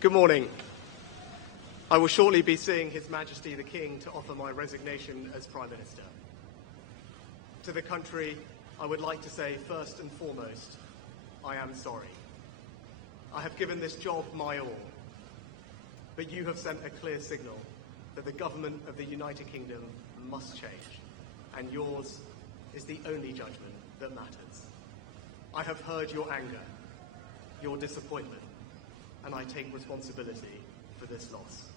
Good morning. I will shortly be seeing His Majesty the King to offer my resignation as Prime Minister. To the country, I would like to say first and foremost, I am sorry. I have given this job my all, but you have sent a clear signal that the government of the United Kingdom must change, and yours is the only judgment that matters. I have heard your anger, your disappointment, and I take responsibility for this loss.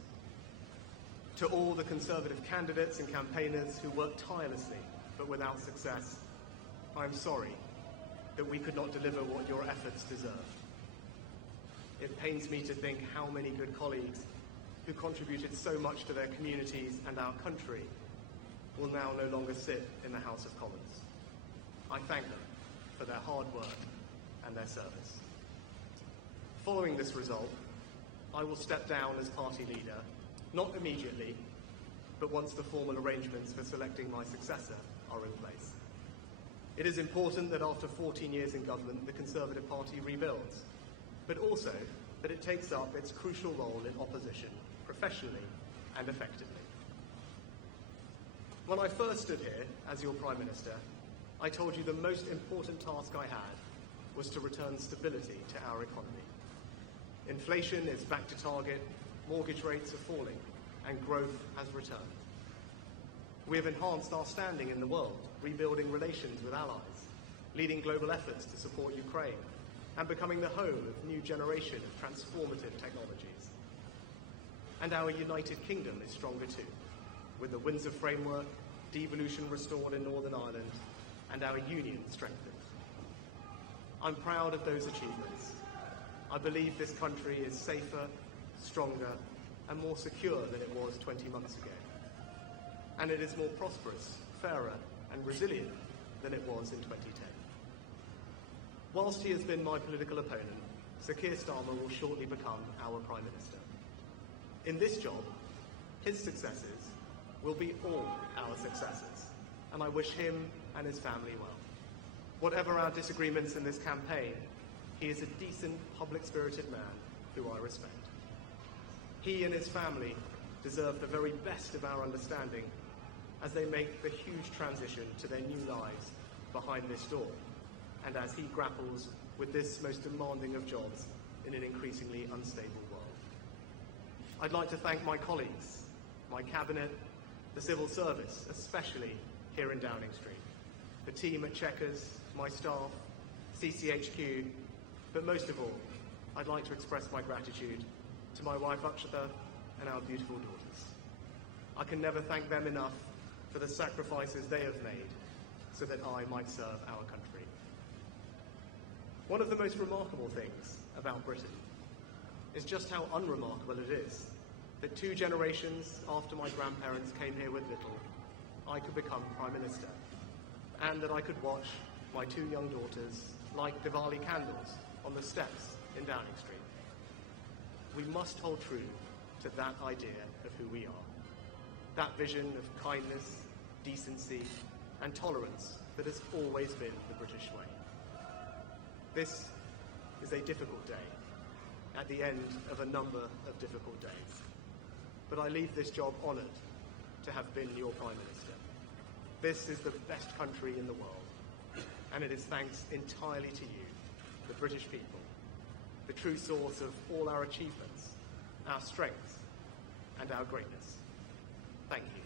To all the Conservative candidates and campaigners who worked tirelessly but without success, I am sorry that we could not deliver what your efforts deserved. It pains me to think how many good colleagues who contributed so much to their communities and our country will now no longer sit in the House of Commons. I thank them for their hard work and their service. Following this result, I will step down as party leader, not immediately, but once the formal arrangements for selecting my successor are in place. It is important that after 14 years in government, the Conservative Party rebuilds, but also that it takes up its crucial role in opposition, professionally and effectively. When I first stood here as your Prime Minister, I told you the most important task I had was to return stability to our economy. Inflation is back to target, mortgage rates are falling, and growth has returned. We have enhanced our standing in the world, rebuilding relations with allies, leading global efforts to support Ukraine, and becoming the home of a new generation of transformative technologies. And our United Kingdom is stronger too, with the Windsor Framework, devolution restored in Northern Ireland, and our union strengthened. I'm proud of those achievements. I believe this country is safer, stronger, and more secure than it was 20 months ago. And it is more prosperous, fairer, and resilient than it was in 2010. Whilst he has been my political opponent, Sir Keir Starmer will shortly become our Prime Minister. In this job, his successes will be all our successes, and I wish him and his family well. Whatever our disagreements in this campaign, he is a decent, public-spirited man who I respect. He and his family deserve the very best of our understanding as they make the huge transition to their new lives behind this door, and as he grapples with this most demanding of jobs in an increasingly unstable world. I'd like to thank my colleagues, my cabinet, the civil service, especially here in Downing Street, the team at Chequers, my staff, CCHQ, but most of all, I'd like to express my gratitude to my wife Akshata and our beautiful daughters. I can never thank them enough for the sacrifices they have made so that I might serve our country. One of the most remarkable things about Britain is just how unremarkable it is that 2 generations after my grandparents came here with little, I could become Prime Minister, and that I could watch my 2 young daughters light Diwali candles on the steps in Downing Street. We must hold true to that idea of who we are, that vision of kindness, decency, and tolerance that has always been the British way. This is a difficult day, at the end of a number of difficult days, but I leave this job honoured to have been your Prime Minister. This is the best country in the world, and it is thanks entirely to you, the British people, the true source of all our achievements, our strengths, and our greatness. Thank you.